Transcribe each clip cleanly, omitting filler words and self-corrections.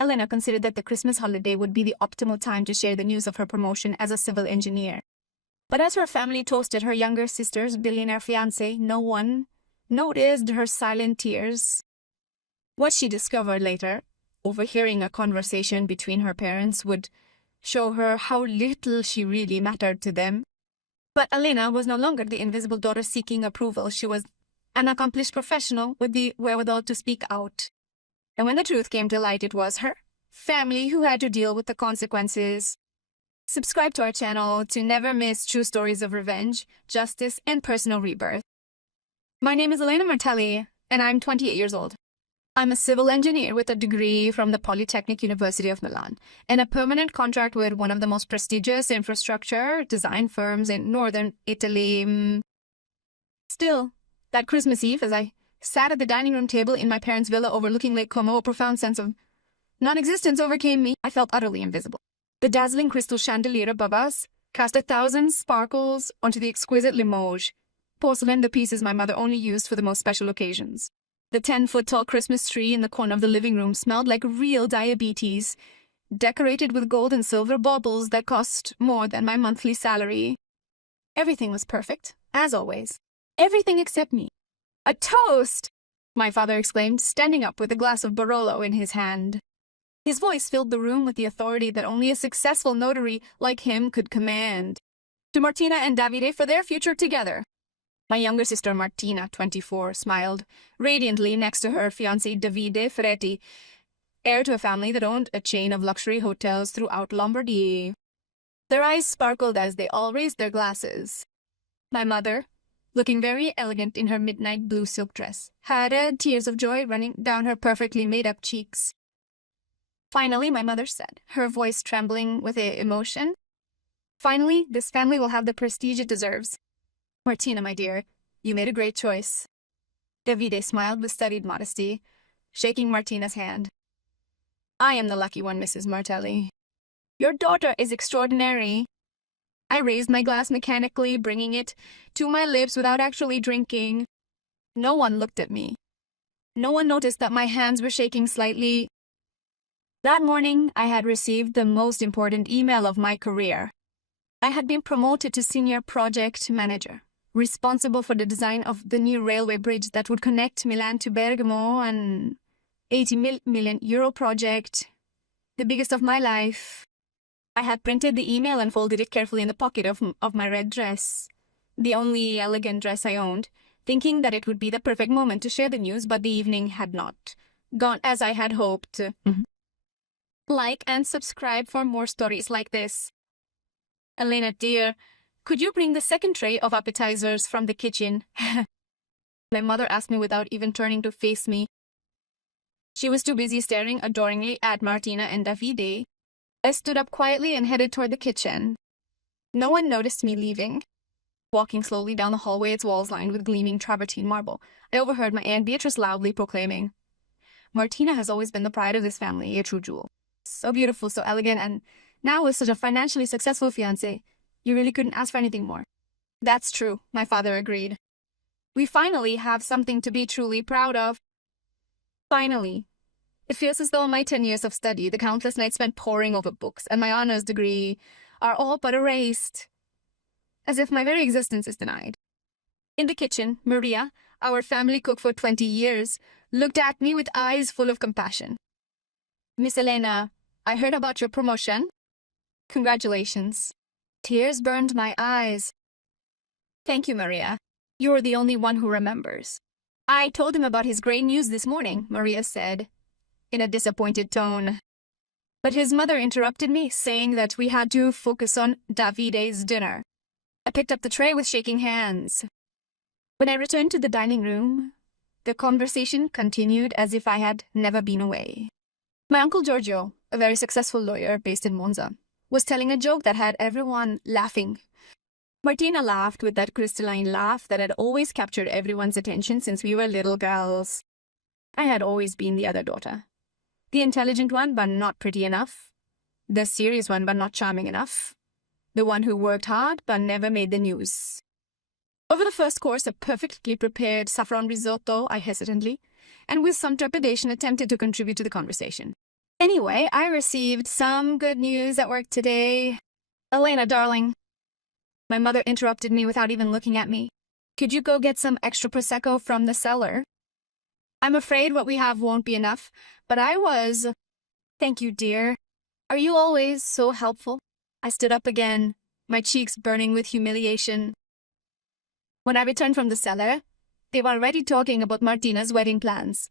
Elena considered that the Christmas holiday would be the optimal time to share the news of her promotion as a civil engineer. But as her family toasted her younger sister's billionaire fiancé, no one noticed her silent tears. What she discovered later, overhearing a conversation between her parents, would show her how little she really mattered to them. But Elena was no longer the invisible daughter seeking approval. She was an accomplished professional with the wherewithal to speak out. And when the truth came to light, it was her family who had to deal with the consequences. Subscribe to our channel to never miss true stories of revenge, justice, and personal rebirth. My name is Elena Martelli, and I'm 28 years old. I'm a civil engineer with a degree from the Polytechnic University of Milan and a permanent contract with one of the most prestigious infrastructure design firms in northern Italy. Still, that Christmas Eve, as I sat at the dining room table in my parents' villa overlooking Lake Como, a profound sense of non-existence overcame me. I felt utterly invisible. The dazzling crystal chandelier above us cast 1,000 sparkles onto the exquisite Limoges porcelain, the pieces my mother only used for the most special occasions. The 10-foot-tall Christmas tree in the corner of the living room smelled like real diabetes, decorated with gold and silver baubles that cost more than my monthly salary. Everything was perfect, as always. Everything except me. "A toast!" my father exclaimed, standing up with a glass of Barolo in his hand. His voice filled the room with the authority that only a successful notary like him could command. "To Martina and Davide for their future together." My younger sister Martina, 24, smiled radiantly next to her fiancé Davide Ferretti, heir to a family that owned a chain of luxury hotels throughout Lombardy. Their eyes sparkled as they all raised their glasses. My mother, looking very elegant in her midnight blue silk dress, had tears of joy running down her perfectly made-up cheeks. "Finally," my mother said, her voice trembling with emotion. "Finally, this family will have the prestige it deserves. Martina, my dear, you made a great choice." Davide smiled with studied modesty, shaking Martina's hand. "I am the lucky one, Mrs. Martelli. Your daughter is extraordinary." I raised my glass mechanically, bringing it to my lips without actually drinking. No one looked at me. No one noticed that my hands were shaking slightly. That morning, I had received the most important email of my career. I had been promoted to senior project manager, responsible for the design of the new railway bridge that would connect Milan to Bergamo, an 80 million euro project, the biggest of my life. I had printed the email and folded it carefully in the pocket of my red dress, the only elegant dress I owned, thinking that it would be the perfect moment to share the news, but the evening had not gone as I had hoped. Like and subscribe for more stories like this. Elena, dear, could you bring the second tray of appetizers from the kitchen? My mother asked me without even turning to face me. She was too busy staring adoringly at Martina and Davide. I stood up quietly and headed toward the kitchen. No one noticed me leaving. Walking slowly down the hallway, its walls lined with gleaming travertine marble, I overheard my Aunt Beatrice loudly proclaiming, "Martina has always been the pride of this family, a true jewel. So beautiful, so elegant, and now with such a financially successful fiancé, you really couldn't ask for anything more." "That's true," my father agreed. "We finally have something to be truly proud of." Finally. It feels as though my 10 years of study, the countless nights spent poring over books, and my honors degree are all but erased. As if my very existence is denied. In the kitchen, Maria, our family cook for 20 years, looked at me with eyes full of compassion. "Miss Elena, I heard about your promotion." "Congratulations." Tears burned my eyes. "Thank you, Maria. You're the only one who remembers." "I told him about his great news this morning," Maria said, in a disappointed tone. But his mother interrupted me, saying that we had to focus on Davide's dinner. I picked up the tray with shaking hands. When I returned to the dining room, the conversation continued as if I had never been away. My uncle Giorgio, a very successful lawyer based in Monza, was telling a joke that had everyone laughing. Martina laughed with that crystalline laugh that had always captured everyone's attention since we were little girls. I had always been the other daughter. The intelligent one, but not pretty enough. The serious one, but not charming enough. The one who worked hard, but never made the news. Over the first course, a perfectly prepared saffron risotto, I hesitantly, and with some trepidation attempted to contribute to the conversation. Anyway, I received some good news at work today. Elena, darling. My mother interrupted me without even looking at me. Could you go get some extra Prosecco from the cellar? I'm afraid what we have won't be enough, but I was... Thank you, dear. Are you always so helpful? I stood up again, my cheeks burning with humiliation. When I returned from the cellar, they were already talking about Martina's wedding plans.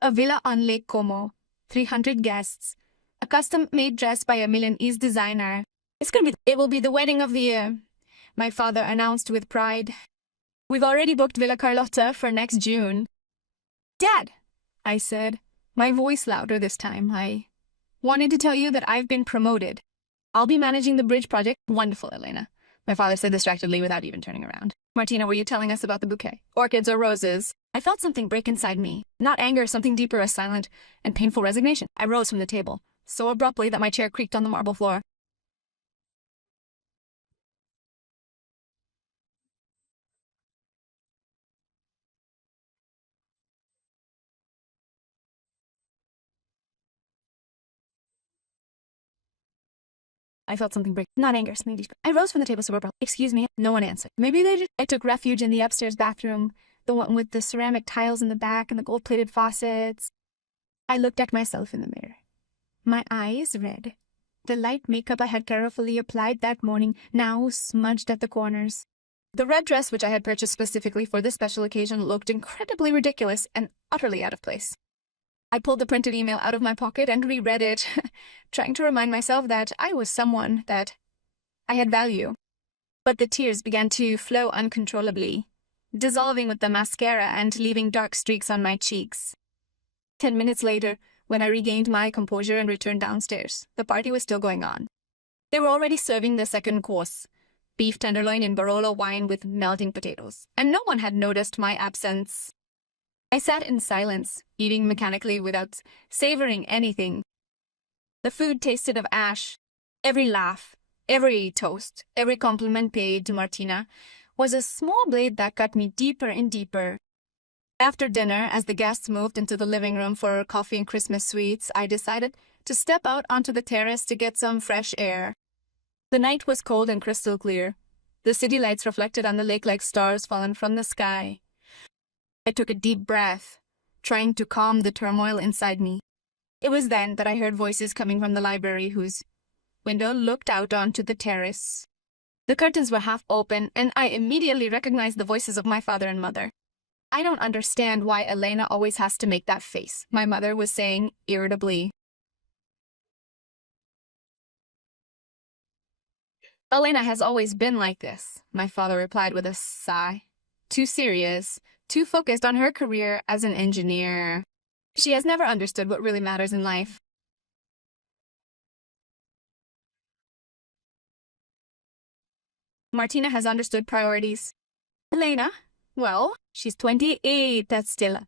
A villa on Lake Como, 300 guests, a custom-made dress by a Milanese designer. It will be the wedding of the year, my father announced with pride. We've already booked Villa Carlotta for next June. Dad, I said, my voice louder this time. I wanted to tell you that I've been promoted. I'll be managing the bridge project. Wonderful, Elena, my father said distractedly without even turning around. Martina, were you telling us about the bouquet? Orchids or roses? I felt something break inside me. Not anger, something deeper, a silent and painful resignation. I rose from the table, so abruptly that my chair creaked on the marble floor. I felt something break. Not anger, something deeper. I rose from the table so abruptly. Excuse me. No one answered. Maybe they just... I took refuge in the upstairs bathroom, the one with the ceramic tiles in the back and the gold-plated faucets. I looked at myself in the mirror. My eyes red. The light makeup I had carefully applied that morning now smudged at the corners. The red dress which I had purchased specifically for this special occasion looked incredibly ridiculous and utterly out of place. I pulled the printed email out of my pocket and reread it, trying to remind myself that I was someone, that I had value. But the tears began to flow uncontrollably, dissolving with the mascara and leaving dark streaks on my cheeks. 10 minutes later, when I regained my composure and returned downstairs, the party was still going on. They were already serving the second course, beef tenderloin in Barolo wine with melting potatoes, and no one had noticed my absence. I sat in silence, eating mechanically without savoring anything. The food tasted of ash. Every laugh, every toast, every compliment paid to Martina was a small blade that cut me deeper and deeper. After dinner, as the guests moved into the living room for coffee and Christmas sweets, I decided to step out onto the terrace to get some fresh air. The night was cold and crystal clear. The city lights reflected on the lake like stars fallen from the sky. I took a deep breath, trying to calm the turmoil inside me. It was then that I heard voices coming from the library whose window looked out onto the terrace. The curtains were half open, and I immediately recognized the voices of my father and mother. I don't understand why Elena always has to make that face, my mother was saying irritably. Elena has always been like this, my father replied with a sigh. Too serious, too focused on her career as an engineer. She has never understood what really matters in life. Martina has understood priorities. Elena? Well, she's 28, that's still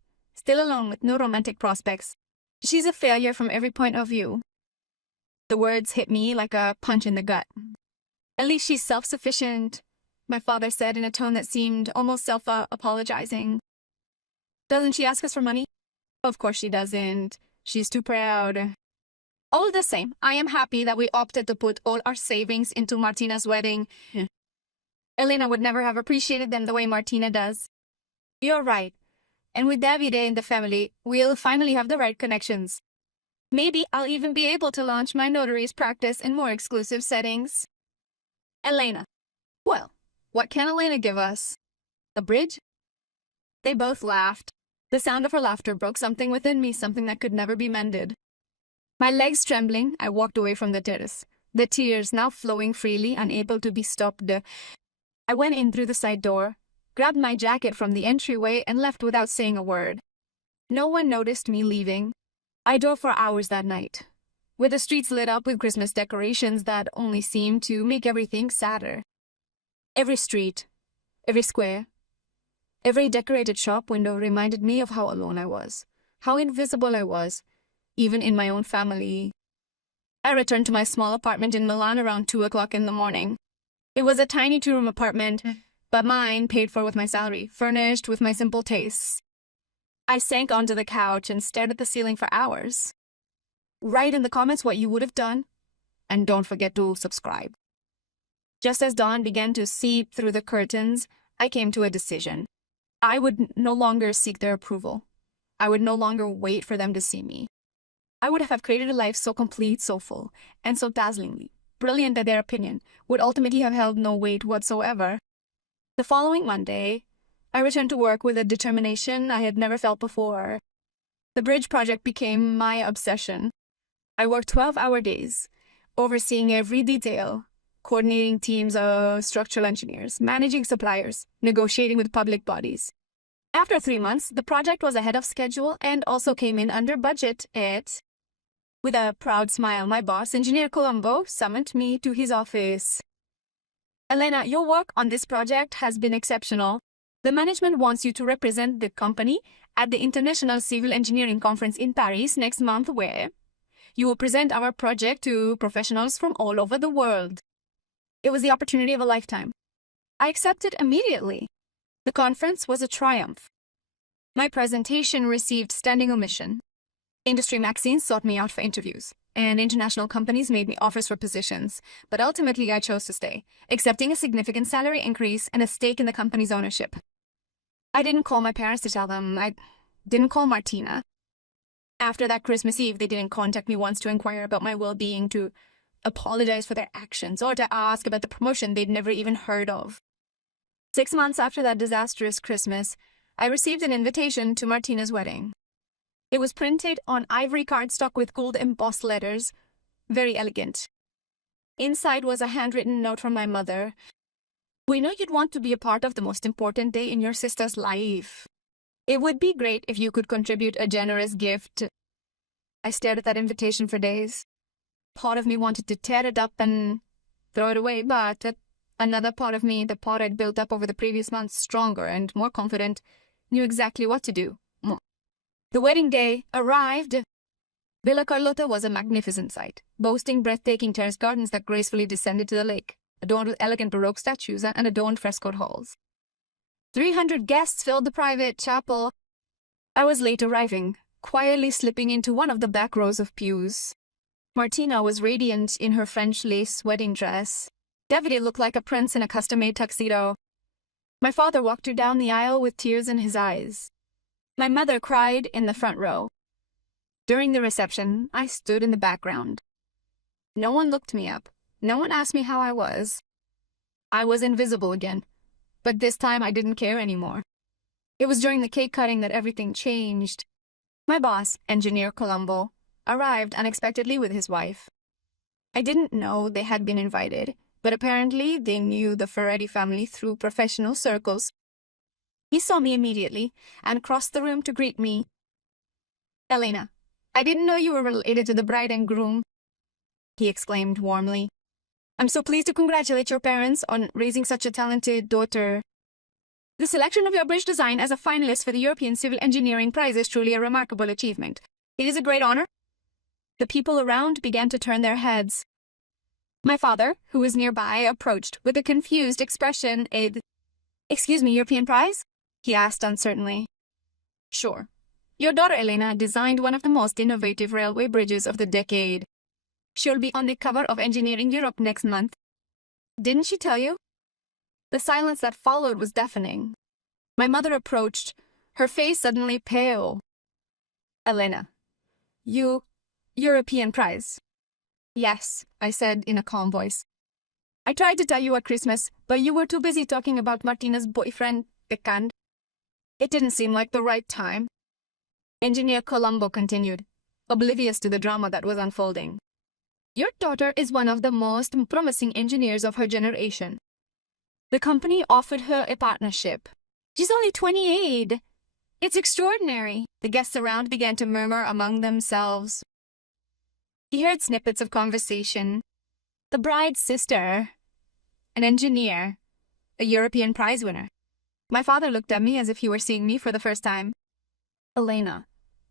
alone with no romantic prospects. She's a failure from every point of view. The words hit me like a punch in the gut. At least she's self-sufficient, my father said in a tone that seemed almost self-apologizing. Doesn't she ask us for money? Of course she doesn't. She's too proud. All the same, I am happy that we opted to put all our savings into Martina's wedding. Elena would never have appreciated them the way Martina does. You're right. And with Davide in the family, we'll finally have the right connections. Maybe I'll even be able to launch my notary's practice in more exclusive settings. Elena. Well, what can Elena give us? A bridge? They both laughed. The sound of her laughter broke something within me, something that could never be mended. My legs trembling, I walked away from the terrace, the tears now flowing freely, unable to be stopped. I went in through the side door, grabbed my jacket from the entryway, and left without saying a word. No one noticed me leaving. I drove for hours that night, with the streets lit up with Christmas decorations that only seemed to make everything sadder. Every street, every square, every decorated shop window reminded me of how alone I was, how invisible I was, even in my own family. I returned to my small apartment in Milan around 2 o'clock in the morning. It was a tiny 2-room apartment, but mine paid for with my salary, furnished with my simple tastes. I sank onto the couch and stared at the ceiling for hours. Write in the comments what you would have done, and don't forget to subscribe. Just as dawn began to seep through the curtains, I came to a decision. I would no longer seek their approval. I would no longer wait for them to see me. I would have created a life so complete, so full, and so dazzlingly brilliant that their opinion would ultimately have held no weight whatsoever. The following Monday, I returned to work with a determination I had never felt before. The bridge project became my obsession. I worked 12-hour days, overseeing every detail, coordinating teams of structural engineers, managing suppliers, negotiating with public bodies. After 3 months, the project was ahead of schedule and also came in under budget. With a proud smile, my boss, Engineer Colombo, summoned me to his office. Elena, your work on this project has been exceptional. The management wants you to represent the company at the International Civil Engineering Conference in Paris next month, where you will present our project to professionals from all over the world. It was the opportunity of a lifetime. I accepted immediately. The conference was a triumph. My presentation received standing ovation. Industry magazines sought me out for interviews, and international companies made me offers for positions, but ultimately I chose to stay, accepting a significant salary increase and a stake in the company's ownership. I didn't call my parents to tell them. I didn't call Martina. After that Christmas Eve, they didn't contact me once to inquire about my well-being, to apologize for their actions, or to ask about the promotion they'd never even heard of. 6 months after that disastrous Christmas, I received an invitation to Martina's wedding. It was printed on ivory cardstock with gold embossed letters, very elegant. Inside was a handwritten note from my mother. We know you'd want to be a part of the most important day in your sister's life. It would be great if you could contribute a generous gift. I stared at that invitation for days. Part of me wanted to tear it up and throw it away, but another part of me, the part I'd built up over the previous months, stronger and more confident, knew exactly what to do. The wedding day arrived. Villa Carlotta was a magnificent sight, boasting breathtaking terrace gardens that gracefully descended to the lake, adorned with elegant Baroque statues and adorned frescoed halls. 300 guests filled the private chapel. I was late arriving, quietly slipping into one of the back rows of pews. Martina was radiant in her French lace wedding dress. Davide looked like a prince in a custom-made tuxedo. My father walked her down the aisle with tears in his eyes. My mother cried in the front row. During the reception, I stood in the background. No one looked me up. No one asked me how I was. I was invisible again, but this time I didn't care anymore. It was during the cake cutting that everything changed. My boss, Engineer Colombo, arrived unexpectedly with his wife. I didn't know they had been invited, but apparently they knew the Ferretti family through professional circles. He saw me immediately and crossed the room to greet me. Elena, I didn't know you were related to the bride and groom, he exclaimed warmly. I'm so pleased to congratulate your parents on raising such a talented daughter. The selection of your bridge design as a finalist for the European Civil Engineering Prize is truly a remarkable achievement. It is a great honor. The people around began to turn their heads. My father, who was nearby, approached with a confused expression. Excuse me, European prize? He asked uncertainly. Sure. Your daughter Elena designed one of the most innovative railway bridges of the decade. She'll be on the cover of Engineering Europe next month. Didn't she tell you? The silence that followed was deafening. My mother approached, her face suddenly pale. Elena, European prize. Yes, I said in a calm voice. I tried to tell you at Christmas, but you were too busy talking about Martina's boyfriend, Pecan. It didn't seem like the right time. Engineer Colombo continued, oblivious to the drama that was unfolding. Your daughter is one of the most promising engineers of her generation. The company offered her a partnership. She's only 28. It's extraordinary. The guests around began to murmur among themselves. He heard snippets of conversation. The bride's sister, an engineer, a European prize winner. My father looked at me as if he were seeing me for the first time. Elena,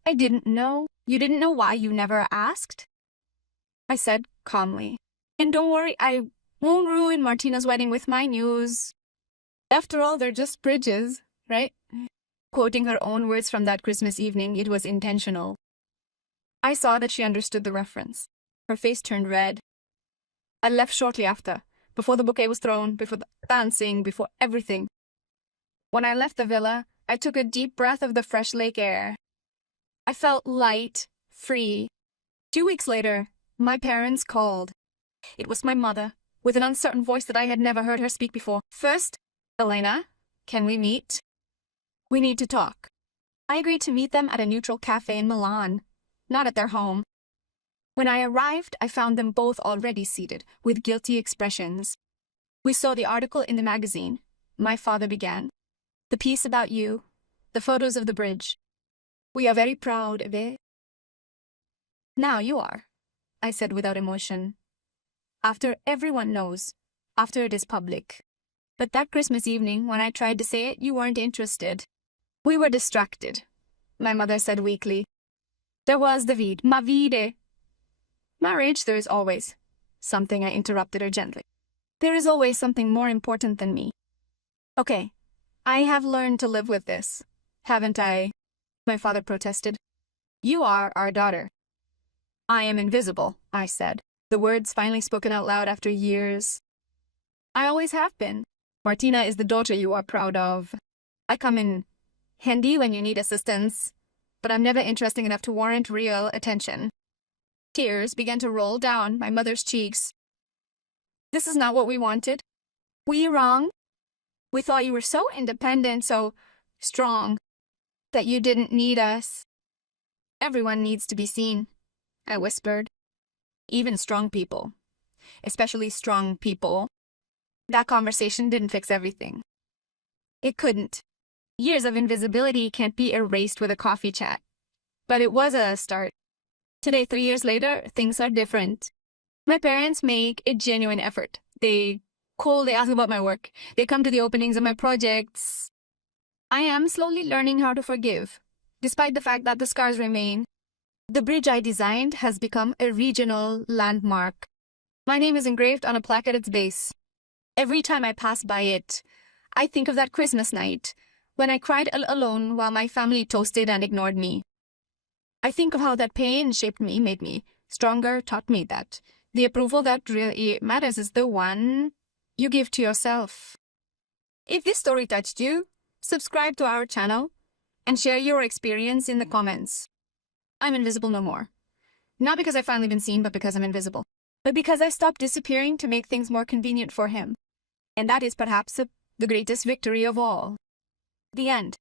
I didn't know. You didn't know why you never asked? I said calmly. And don't worry, I won't ruin Martina's wedding with my news. After all, they're just bridges, right? Quoting her own words from that Christmas evening, it was intentional. I saw that she understood the reference. Her face turned red. I left shortly after, before the bouquet was thrown, before the dancing, before everything. When I left the villa, I took a deep breath of the fresh lake air. I felt light, free. 2 weeks later, my parents called. It was my mother, with an uncertain voice that I had never heard her speak before. First, Elena, can we meet? We need to talk. I agreed to meet them at a neutral cafe in Milan, not at their home. When I arrived, I found them both already seated, with guilty expressions. We saw the article in the magazine. My father began. The piece about you, the photos of the bridge. We are very proud of it. Now you are, I said without emotion. After everyone knows, after it is public. But that Christmas evening, when I tried to say it, you weren't interested. We were distracted, my mother said weakly. There was the vid, ma vide. Marriage, there is always something, I interrupted her gently. There is always something more important than me. Okay, I have learned to live with this, haven't I? My father protested. You are our daughter. I am invisible, I said, the words finally spoken out loud after years. I always have been. Martina is the daughter you are proud of. I come in handy when you need assistance, but I'm never interesting enough to warrant real attention. Tears began to roll down my mother's cheeks. This is not what we wanted. Were you wrong? We thought you were so independent, so strong, that you didn't need us. Everyone needs to be seen, I whispered. Even strong people. Especially strong people. That conversation didn't fix everything. It couldn't. Years of invisibility can't be erased with a coffee chat. But it was a start. Today, 3 years later, things are different. My parents make a genuine effort. They call, they ask about my work. They come to the openings of my projects. I am slowly learning how to forgive, despite the fact that the scars remain. The bridge I designed has become a regional landmark. My name is engraved on a plaque at its base. Every time I pass by it, I think of that Christmas night, when I cried alone while my family toasted and ignored me. I think of how that pain shaped me, made me stronger, taught me that the approval that really matters is the one you give to yourself. If this story touched you, subscribe to our channel and share your experience in the comments. I'm invisible no more. Not because I've finally been seen, but because I'm invisible. But because I stopped disappearing to make things more convenient for him. And that is perhaps the greatest victory of all. The end.